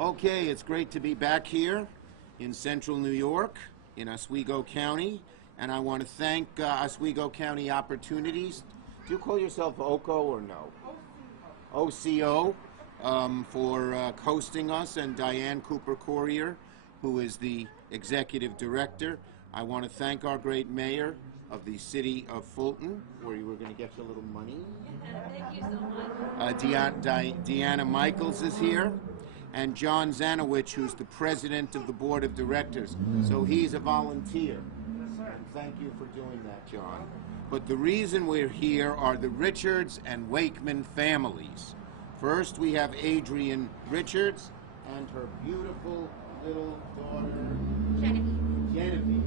Okay, it's great to be back here in central New York, in Oswego County, and I want to thank Oswego County Opportunities. Do you call yourself OCO or no? OCO, for hosting us, and Diane Cooper-Courier, who is the executive director. I want to thank our great mayor of the city of Fulton, where you were going to get your little money. Thank you so much. Deanna Michaels is here, and John Zanowich, who's the president of the board of directors. So he's a volunteer. And thank you for doing that, John. But the reason we're here are the Richards and Wakeman families. First, we have Adrienne Richards and her beautiful little daughter, Genevieve.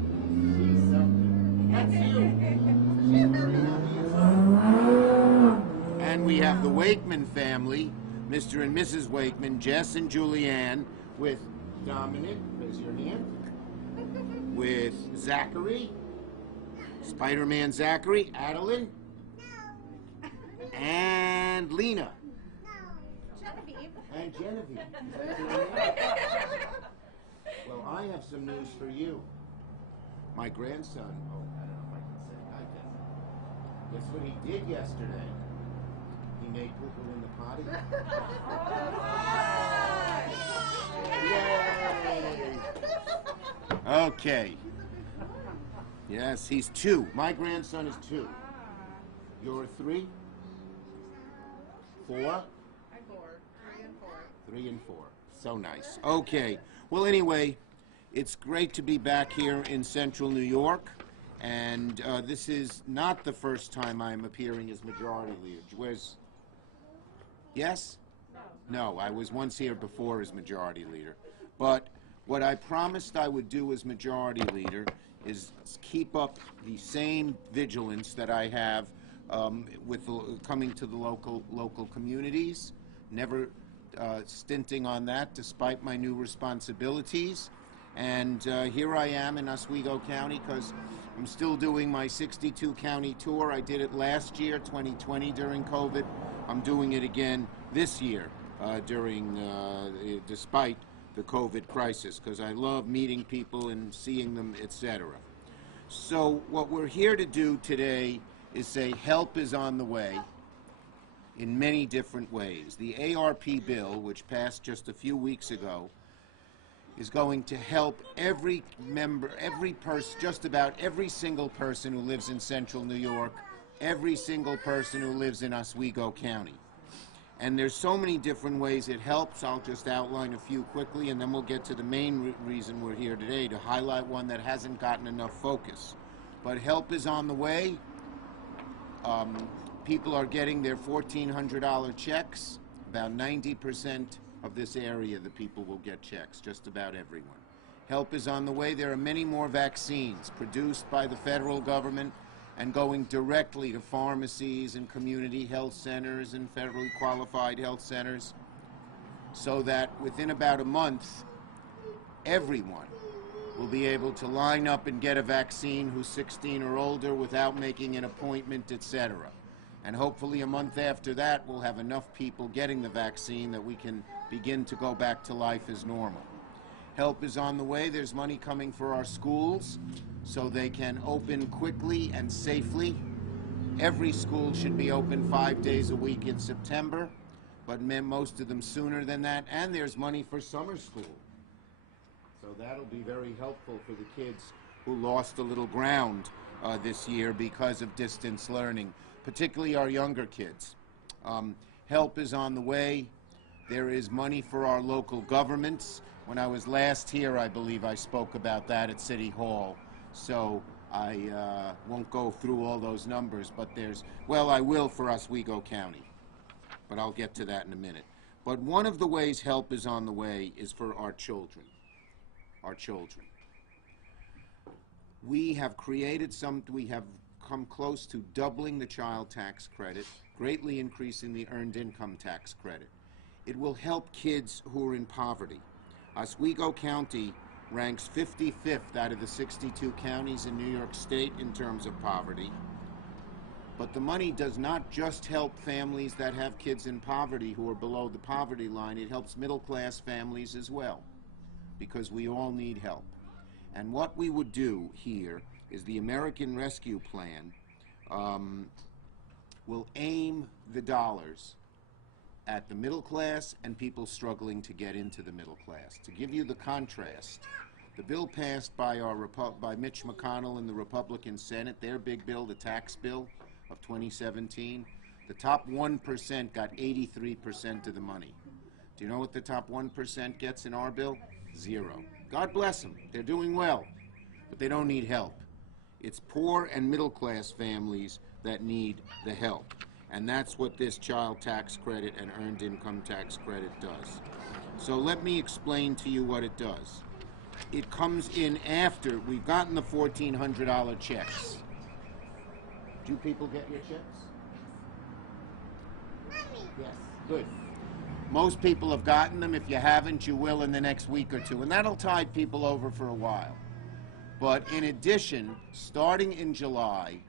She's something. That's you. She's very happy. And we have the Wakeman family, Mr. and Mrs. Wakeman, Jess and Julianne, with Dominic, raise your hand, with Zachary, Spider-Man Zachary, Adeline, and Lena. Genevieve. And Genevieve. Well, I have some news for you. My grandson, I don't know if I can say, I can. Guess what he did yesterday? He made poo-poo in the potty. Yay! Okay. Yes, he's 2. My grandson is 2. You're 3? 4? I'm 4. 3 and 4. 3 and 4. So nice. Okay. Well, anyway, it's great to be back here in central New York. And this is not the first time I'm appearing as majority leader. Where's... Yes? No, I was once here before as majority leader. But what I promised I would do as majority leader is keep up the same vigilance that I have with coming to the local communities, never stinting on that despite my new responsibilities. And here I am in Oswego County because I'm still doing my 62 county tour. I did it last year, 2020, during COVID. I'm doing it again this year despite the COVID crisis, because I love meeting people and seeing them, etc. So what we're here to do today is say help is on the way in many different ways. The ARP bill, which passed just a few weeks ago, is going to help every member, every person, just about every single person who lives in central New York, every single person who lives in Oswego County. And there's so many different ways it helps. I'll just outline a few quickly, and then we'll get to the main reason we're here today, to highlight one that hasn't gotten enough focus. But help is on the way. People are getting their $1,400 checks. About 90% of this area, the people will get checks, just about everyone. Help is on the way. There are many more vaccines produced by the federal government and going directly to pharmacies and community health centers and federally qualified health centers, so that within about a month, everyone will be able to line up and get a vaccine who's 16 or older without making an appointment, etc. And hopefully a month after that, we'll have enough people getting the vaccine that we can begin to go back to life as normal. Help is on the way. There's money coming for our schools so they can open quickly and safely. Every school should be open 5 days a week in September, but most of them sooner than that. And there's money for summer school. So that'll be very helpful for the kids who lost a little ground this year because of distance learning, particularly our younger kids. Help is on the way. There is money for our local governments. When I was last here, I believe I spoke about that at City Hall. So I won't go through all those numbers, but well, I will for Oswego County, but I'll get to that in a minute. But one of the ways help is on the way is for our children. Our children. We have come close to doubling the child tax credit, greatly increasing the earned income tax credit. It will help kids who are in poverty. Oswego County ranks 55th out of the 62 counties in New York State in terms of poverty. But the money does not just help families that have kids in poverty who are below the poverty line. It helps middle-class families as well, because we all need help. And what we would do here is the American Rescue Plan will aim the dollars at the middle class and people struggling to get into the middle class. To give you the contrast, the bill passed by by Mitch McConnell in the Republican Senate, their big bill, the tax bill of 2017, the top 1% got 83% of the money. Do you know what the top 1% gets in our bill? Zero. God bless them. They're doing well, but they don't need help. It's poor and middle-class families that need the help. And that's what this child tax credit and earned income tax credit does. So let me explain to you what it does. It comes in after we've gotten the $1,400 checks. Do people get your checks? Mommy. Yes. Good. Most people have gotten them. If you haven't, you will in the next week or two. And that'll tide people over for a while. But in addition, starting in July,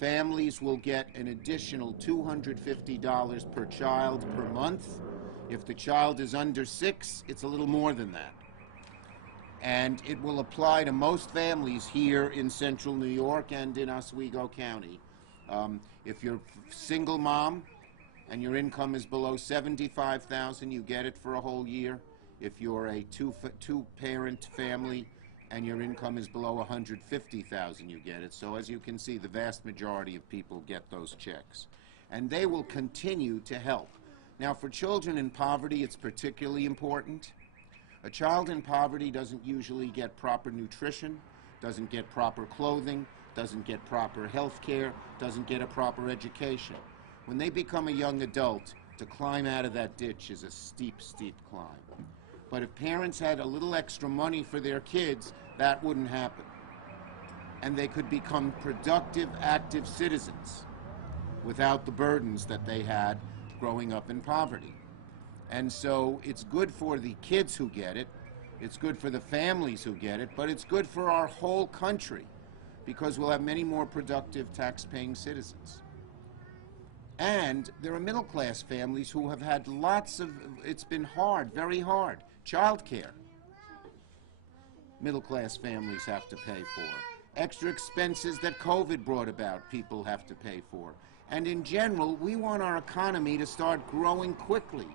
families will get an additional $250 per child per month. If the child is under 6, it's a little more than that. And it will apply to most families here in central New York and in Oswego County. If you're a single mom and your income is below $75,000, you get it for a whole year. If you're a two-parent family and your income is below $150,000, you get it. So as you can see, the vast majority of people get those checks. And they will continue to help. Now, for children in poverty, it's particularly important. A child in poverty doesn't usually get proper nutrition, doesn't get proper clothing, doesn't get proper health care, doesn't get a proper education. When they become a young adult, to climb out of that ditch is a steep, steep climb. But if parents had a little extra money for their kids, that wouldn't happen. And they could become productive, active citizens without the burdens that they had growing up in poverty. And so it's good for the kids who get it, it's good for the families who get it, but it's good for our whole country because we'll have many more productive tax-paying citizens. And there are middle-class families who have had lots of, it's been hard, very hard. Childcare, middle-class families have to pay for. Extra expenses that COVID brought about, people have to pay for. And in general, we want our economy to start growing quickly,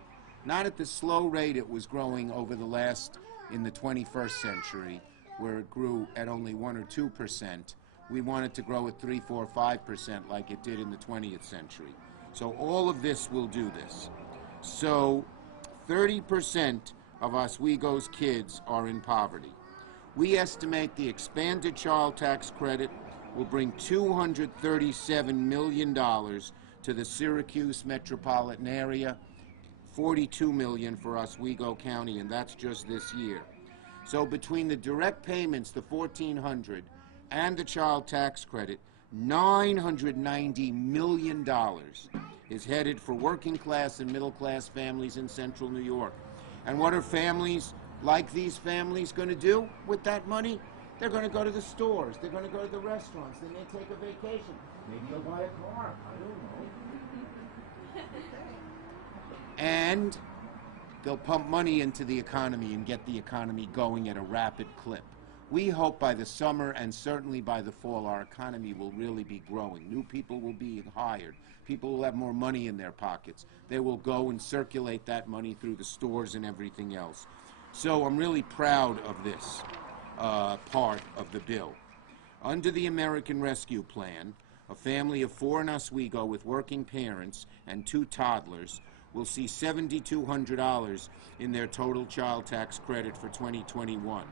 not at the slow rate it was growing over the last, in the 21st century, where it grew at only 1 or 2%. We want it to grow at 3, 4, 5% like it did in the 20th century. So all of this will do this. So 30% of Oswego's kids are in poverty. We estimate the expanded child tax credit will bring $237 million to the Syracuse metropolitan area, $42 million for Oswego County, and that's just this year. So between the direct payments, the $1,400, and the child tax credit, $990 million is headed for working class and middle class families in central New York. And what are families like these families going to do with that money? They're going to go to the stores, they're going to go to the restaurants, they may take a vacation, maybe they'll buy a car, I don't know. And they'll pump money into the economy and get the economy going at a rapid clip. We hope by the summer and certainly by the fall our economy will really be growing. New people will be hired. People will have more money in their pockets. They will go and circulate that money through the stores and everything else. So I'm really proud of this part of the bill. Under the American Rescue Plan, a family of 4 in Oswego with working parents and 2 toddlers will see $7,200 in their total child tax credit for 2021.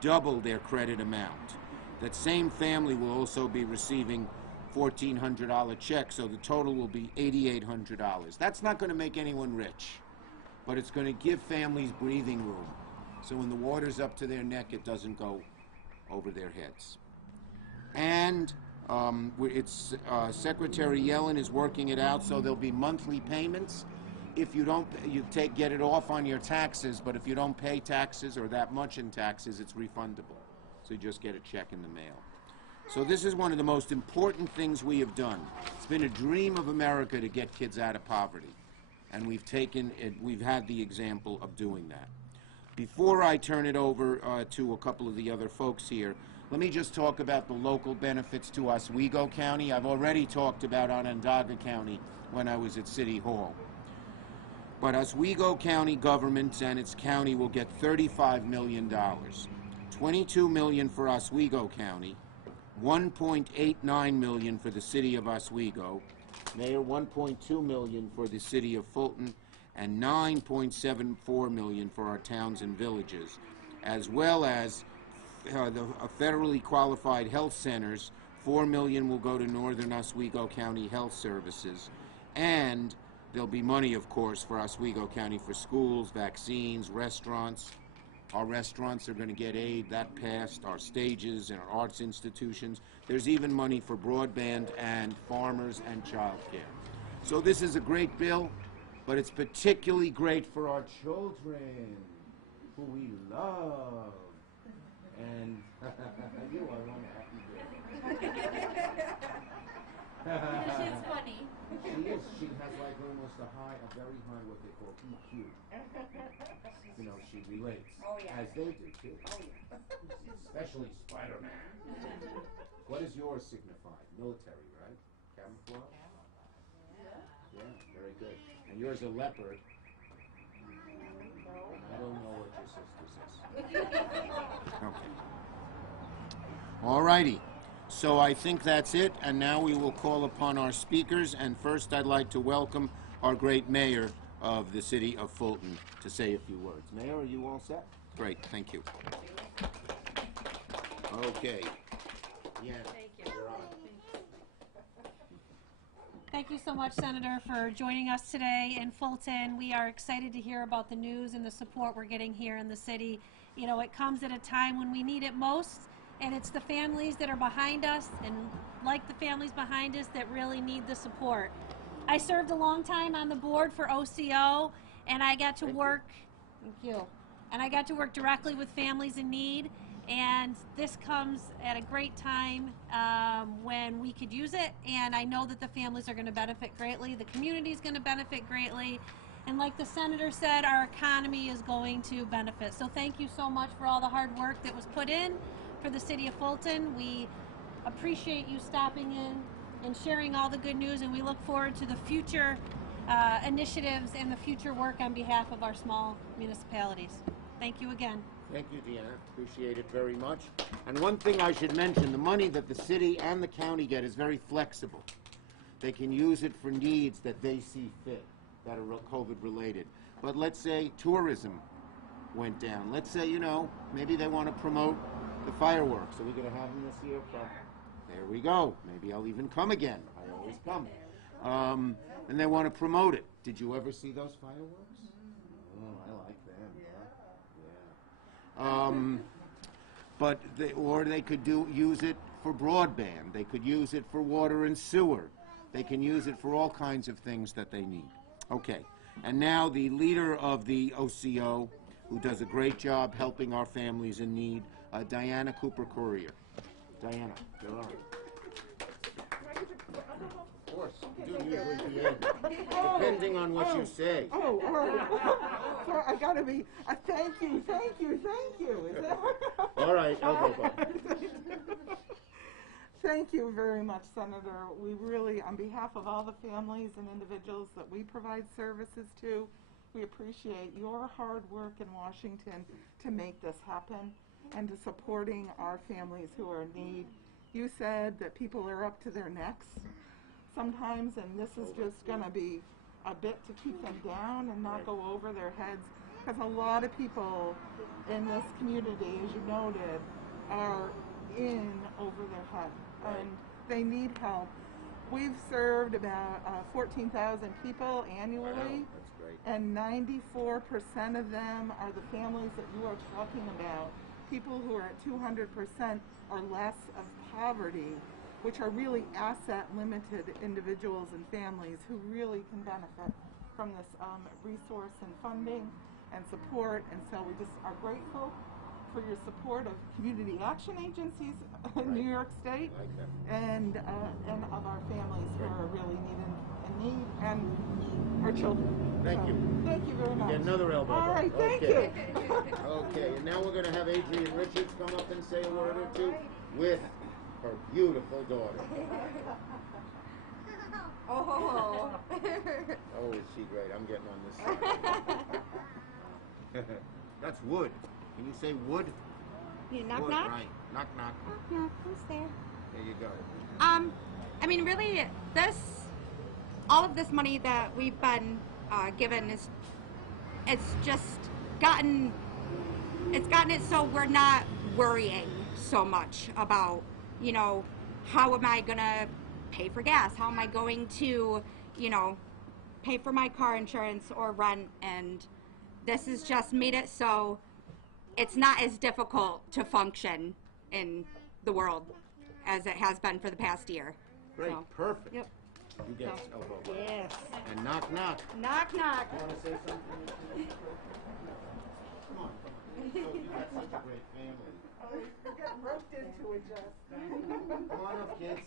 Double their credit amount. That same family will also be receiving $1,400 checks, so the total will be $8,800. That's not going to make anyone rich, but it's going to give families breathing room. So when the water's up to their neck, it doesn't go over their heads. And Secretary Yellen is working it out, so there'll be monthly payments. If you don't, get it off on your taxes, but if you don't pay taxes or that much in taxes, it's refundable. So you just get a check in the mail. So this is one of the most important things we have done. It's been a dream of America to get kids out of poverty, and we've had the example of doing that. Before I turn it over to a couple of the other folks here, let me just talk about the local benefits to Oswego County. I've already talked about Onondaga County when I was at City Hall. But Oswego County government and its county will get $35 million. $22 million for Oswego County, $1.89 million for the city of Oswego, Mayor, $1.2 million for the city of Fulton, and $9.74 million for our towns and villages, as well as the federally qualified health centers. $4 million will go to Northern Oswego County Health Services, and there'll be money, of course, for Oswego County for schools, vaccines, restaurants. Our restaurants are going to get aid. That passed. Our stages and our arts institutions. There's even money for broadband and farmers and child care. So this is a great bill, but it's particularly great for our children, who we love. And you are one happy girl. She's funny. She has like almost a very high, what they call EQ. You know, she relates. Oh, yeah. As they do, too. Oh, yeah. Especially Spider-Man. What does yours signify? Military, right? Camouflage? Yeah, very good. And yours a leopard. I don't know what your sister says. Okay. All righty. So I think that's it, and now we will call upon our speakers, and first I'd like to welcome our great mayor of the city of Fulton to say a few words. Mayor, are you all set? Great, thank you. Okay. Yeah. Thank you. You're on. Thank you so much, Senator, for joining us today in Fulton. We are excited to hear about the news and the support we're getting here in the city. You know, it comes at a time when we need it most, and it's the families that are behind us and like the families behind us that really need the support. I served a long time on the board for OCO, and I got to work, thank you, and I got to work directly with families in need, and this comes at a great time when we could use it, and I know that the families are going to benefit greatly, the community is going to benefit greatly, and like the Senator said, our economy is going to benefit. So thank you so much for all the hard work that was put in for the city of Fulton. We appreciate you stopping in and sharing all the good news, and we look forward to the future initiatives and the future work on behalf of our small municipalities. Thank you again. Thank you, Deanna. Appreciate it very much. And one thing I should mention, the money that the city and the county get is very flexible. They can use it for needs that they see fit that are COVID related. But let's say tourism went down. Let's say, you know, maybe they want to promote the fireworks. Are we going to have them this year? There we go. Maybe I'll even come again. I always come. And they want to promote it. Did you ever see those fireworks? Oh, I like them. Yeah. Or they could use it for broadband. They could use it for water and sewer. They can use it for all kinds of things that they need. Okay. And now the leader of the OCO, who does a great job helping our families in need, Diana Cooper-Courier. Diana, you're on. Of course, you do usually at the end, depending on what you say. Oh, so I gotta be, thank you. Is that all right, I'll go. Thank you very much, Senator. We really, on behalf of all the families and individuals that we provide services to, we appreciate your hard work in Washington to make this happen and to supporting our families who are in need. You said that people are up to their necks sometimes, and this is just going to be a bit to keep them down and not go over their heads, because a lot of people in this community, as you noted, are in over their head, and they need help. We've served about 14,000 people annually. Wow, that's great. And 94% of them are the families that you are talking about, people who are at 200% or less of poverty, which are really asset-limited individuals and families who really can benefit from this resource and funding and support. And so we just are grateful for your support of community action agencies in New York State and of our families who are really in need and our children. Thank you. Thank you very much. Get another elbow. All right, thank you. Okay, and now we're going to have Adrienne Richards come up and say a word or two with her beautiful daughter. Oh. Oh, is she great? I'm getting on this side. That's wood. Can you say wood? You knock wood, knock? right. Knock knock. Knock knock. Who's there? There you go. I mean, really, all of this money that we've been given it's gotten it so we're not worrying so much about, you know, how am I gonna pay for gas? How am I going to, you know, pay for my car insurance or rent? And this has just made it so it's not as difficult to function in the world as it has been for the past year. Great, So, perfect. Yep. You get elbow. Yes. And knock knock. Knock knock. You want to say something? Come on. You got such a great family. You're getting roped into it, Jess. Come on up, kids.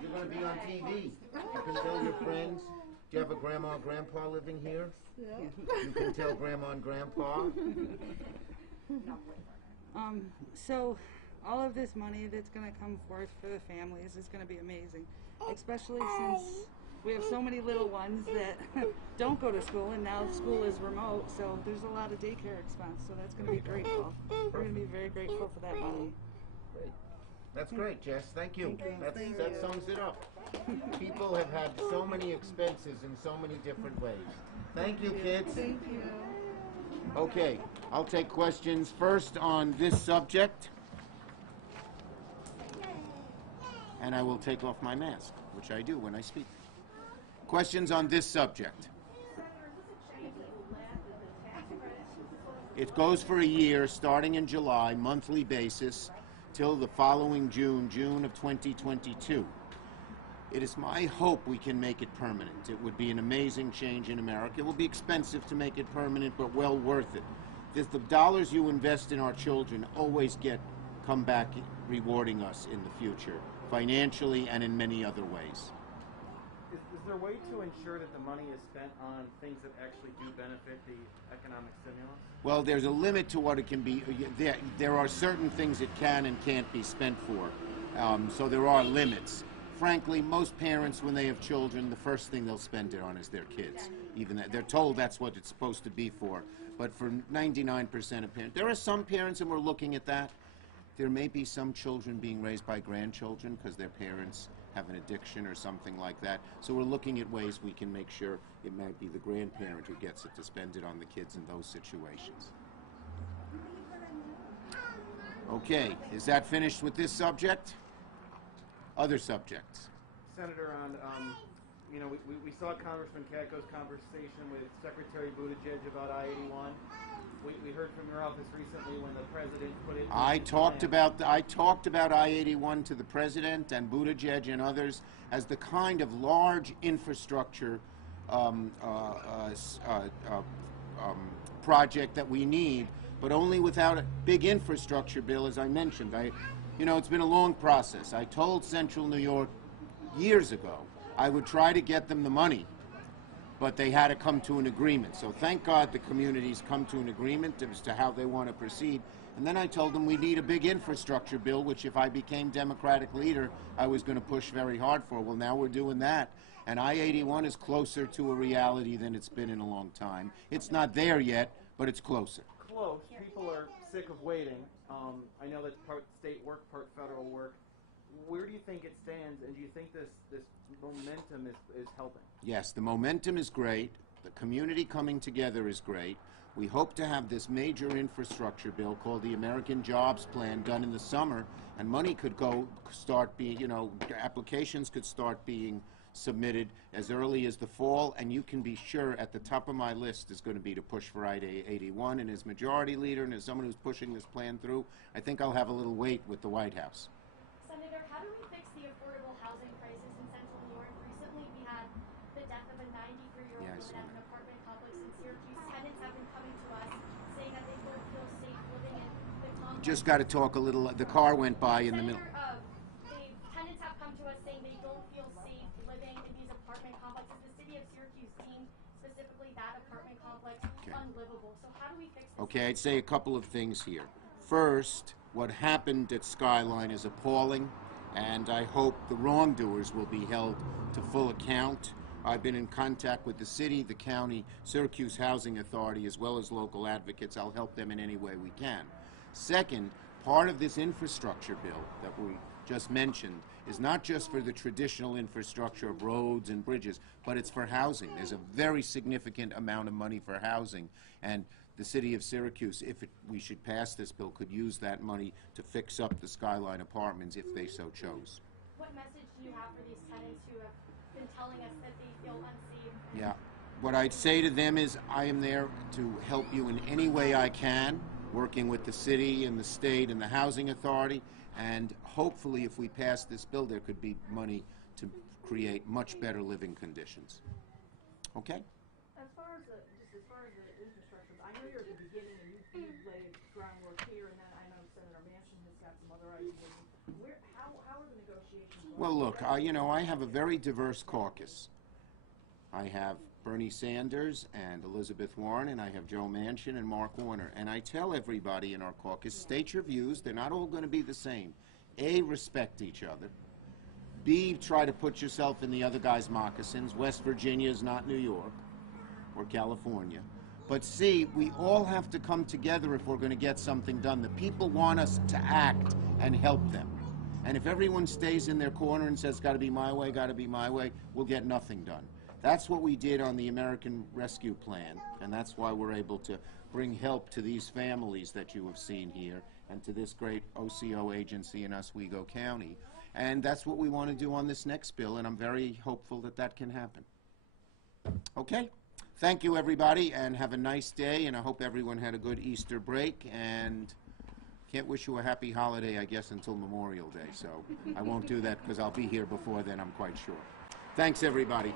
You're going to be on TV. You can tell your friends. Do you have a grandma and grandpa living here? Yeah. You can tell grandma and grandpa. So all of this money that's going to come forth for the families is going to be amazing, especially since we have so many little ones that don't go to school, and now school is remote, so there's a lot of daycare expense, so that's going to be grateful. We're going to be very grateful for that money. Great. That's great, Jess. Thank you. Thank you. That sums it up. People have had so many expenses in so many different ways. Thank you, kids. Thank you. Okay, I'll take questions first on this subject. And I will take off my mask, which I do when I speak. Questions on this subject? It goes for a year, starting in July, monthly basis, till the following June of 2022. It is my hope we can make it permanent. It would be an amazing change in America. It will be expensive to make it permanent, but well worth it. The dollars you invest in our children always come back rewarding us in the future, financially and in many other ways. Is there a way to ensure that the money is spent on things that actually do benefit the economic stimulus? Well, there's a limit to what it can be. There are certain things it can and can't be spent for, so there are limits. Frankly, most parents, when they have children, the first thing they'll spend it on is their kids. Even that, they're told that's what it's supposed to be for. But for 99% of parents, there are some parents, and we're looking at that. There may be some children being raised by grandchildren because their parents have an addiction or something like that. So we're looking at ways we can make sure it might be the grandparent who gets it to spend it on the kids in those situations. Okay, is that finished with this subject? Other subjects? Senator, you know, we saw Congressman Katko's conversation with Secretary Buttigieg about I-81. We heard from your office recently when the president put it. I talked about I-81 to the president and Buttigieg and others as the kind of large infrastructure project that we need, but only without a big infrastructure bill, as I mentioned. You know, it's been a long process. I told Central New York years ago I would try to get them the money, but they had to come to an agreement. So thank God the communities come to an agreement as to how they want to proceed. And then I told them we need a big infrastructure bill, which if I became Democratic leader, I was going to push very hard for. Well, now we're doing that. And I-81 is closer to a reality than it's been in a long time. It's not there yet, but it's closer. Close. People are sick of waiting. I know that's part state work, part federal work. Where do you think it stands, and do you think this momentum is helping? Yes, the momentum is great. The community coming together is great. We hope to have this major infrastructure bill called the American Jobs Plan done in the summer, and money could start being, you know, applications could start being submitted as early as the fall, and you can be sure at the top of my list is going to be to push for I-81, and as majority leader and as someone who's pushing this plan through, I think I'll have a little weight with the White House. Senator, how do we fix the affordable housing crisis in Central New York? Recently, we had the death of a 93-year-old Yes, woman at an apartment complex in Syracuse. Tenants have been coming to us saying that they don't feel safe living in the just got to talk a little. The car went by in the middle. Tenants have come to us saying they don't feel safe living in these apartment complexes. The city of Syracuse deemed specifically that apartment complex unlivable. So how do we fix this? Okay, I'd say a couple of things here. First, what happened at Skyline is appalling, and I hope the wrongdoers will be held to full account. I've been in contact with the city, the county, Syracuse Housing Authority, as well as local advocates. I'll help them in any way we can. Second, part of this infrastructure bill that we just mentioned is not just for the traditional infrastructure of roads and bridges, but it's for housing. There's a very significant amount of money for housing, and the city of Syracuse, we should pass this bill, could use that money to fix up the Skyline apartments if they so chose. What message do you have for these tenants who have been telling us that they feel unsafe? Yeah. What I'd say to them is I am there to help you in any way I can, working with the city and the state and the housing authority, and hopefully if we pass this bill there could be money to create much better living conditions. Okay? As far as the infrastructure, I know you're at the beginning and you laid groundwork here, and then I know Senator Manchin has got some other ideas. How are the negotiations going? Well, look, I have a very diverse caucus. I have Bernie Sanders and Elizabeth Warren, and I have Joe Manchin and Mark Warner. And I tell everybody in our caucus, state your views. They're not all going to be the same. A, respect each other. B, try to put yourself in the other guy's moccasins. West Virginia is not New York or California. But C, we all have to come together if we're going to get something done. The people want us to act and help them. And if everyone stays in their corner and says, got to be my way, we'll get nothing done. That's what we did on the American Rescue Plan, and that's why we're able to bring help to these families that you have seen here and to this great OCO agency in Oswego County. And that's what we want to do on this next bill, and I'm very hopeful that that can happen. Okay? Thank you, everybody, and have a nice day, and I hope everyone had a good Easter break, and can't wish you a happy holiday, I guess, until Memorial Day, so I won't do that because I'll be here before then, I'm quite sure. Thanks, everybody.